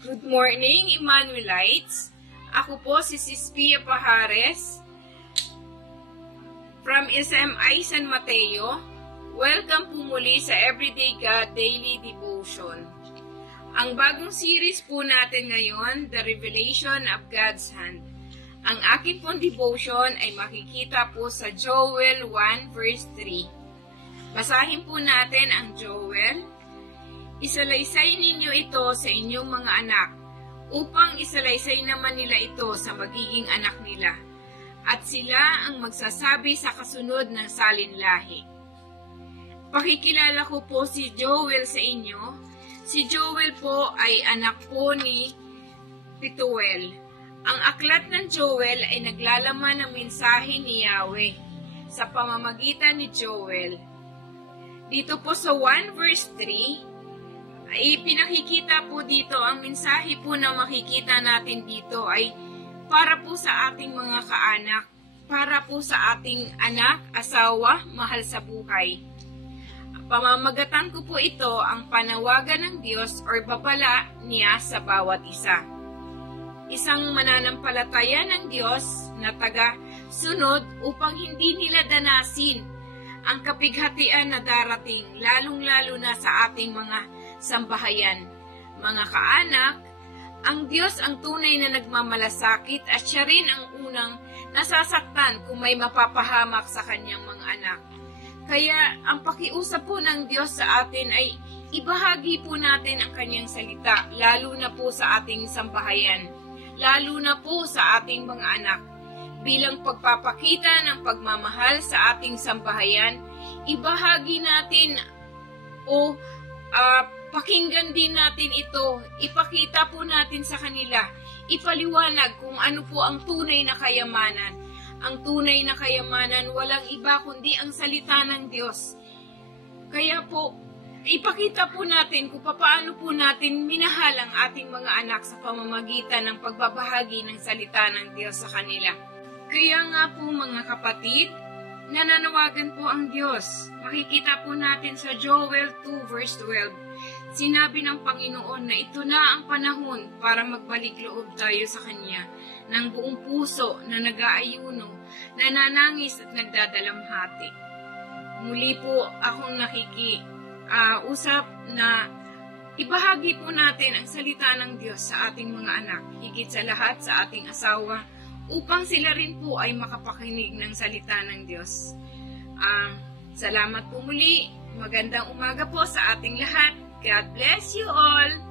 Good morning, Emmanuelites. Ako po si Sis Pia Pajares from SMI San Mateo. Welcome po muli sa Everyday God Daily Devotion. Ang bagong series po natin ngayon, The Revelation of God's Hand. Ang akin pong devotion ay makikita po sa Joel 1 verse 3. Basahin po natin ang Joel. Isalaysay ninyo ito sa inyong mga anak, upang isalaysay naman nila ito sa magiging anak nila, at sila ang magsasabi sa kasunod ng salinlahi. Pakikilala ko po si Joel sa inyo. Si Joel po ay anak po ni Petuel. Ang aklat ng Joel ay naglalaman ng mensahe ni Yahweh sa pamamagitan ni Joel. Dito po sa 1 verse 3, ay pinakikita po dito, ang mensahe po na makikita natin dito ay para po sa ating mga kaanak, para po sa ating anak, asawa, mahal sa buhay. Pamamagatan ko po ito ang panawagan ng Diyos or babala niya sa bawat isa. Isang mananampalataya ng Diyos na taga-sunod upang hindi nila danasin ang kapighatian na darating, lalong-lalo na sa ating mga sambahayan. Mga kaanak, ang Diyos ang tunay na nagmamalasakit at siya rin ang unang nasasaktan kung may mapapahamak sa kanyang mga anak. Kaya ang pakiusap po ng Diyos sa atin ay ibahagi po natin ang kanyang salita, lalo na po sa ating sambahayan, lalo na po sa ating mga anak. Bilang pagpapakita ng pagmamahal sa ating sambahayan, ibahagi natin o pakinggan din natin ito, ipakita po natin sa kanila, ipaliwanag kung ano po ang tunay na kayamanan. Ang tunay na kayamanan, walang iba kundi ang salita ng Diyos. Kaya po, ipakita po natin kung paano po natin minahal ang ating mga anak sa pamamagitan ng pagbabahagi ng salita ng Diyos sa kanila. Kaya nga po mga kapatid, nananawagan po ang Diyos. Makikita po natin sa Joel 2 verse 12. Sinabi ng Panginoon na ito na ang panahon para magbalik loob tayo sa Kanya ng buong puso na nag-aayuno, nananangis at nagdadalamhati. Muli po akong nakikiusap na ibahagi po natin ang salita ng Diyos sa ating mga anak, higit sa lahat sa ating asawa, upang sila rin po ay makapakinig ng salita ng Diyos. Salamat po muli. Magandang umaga po sa ating lahat. God bless you all!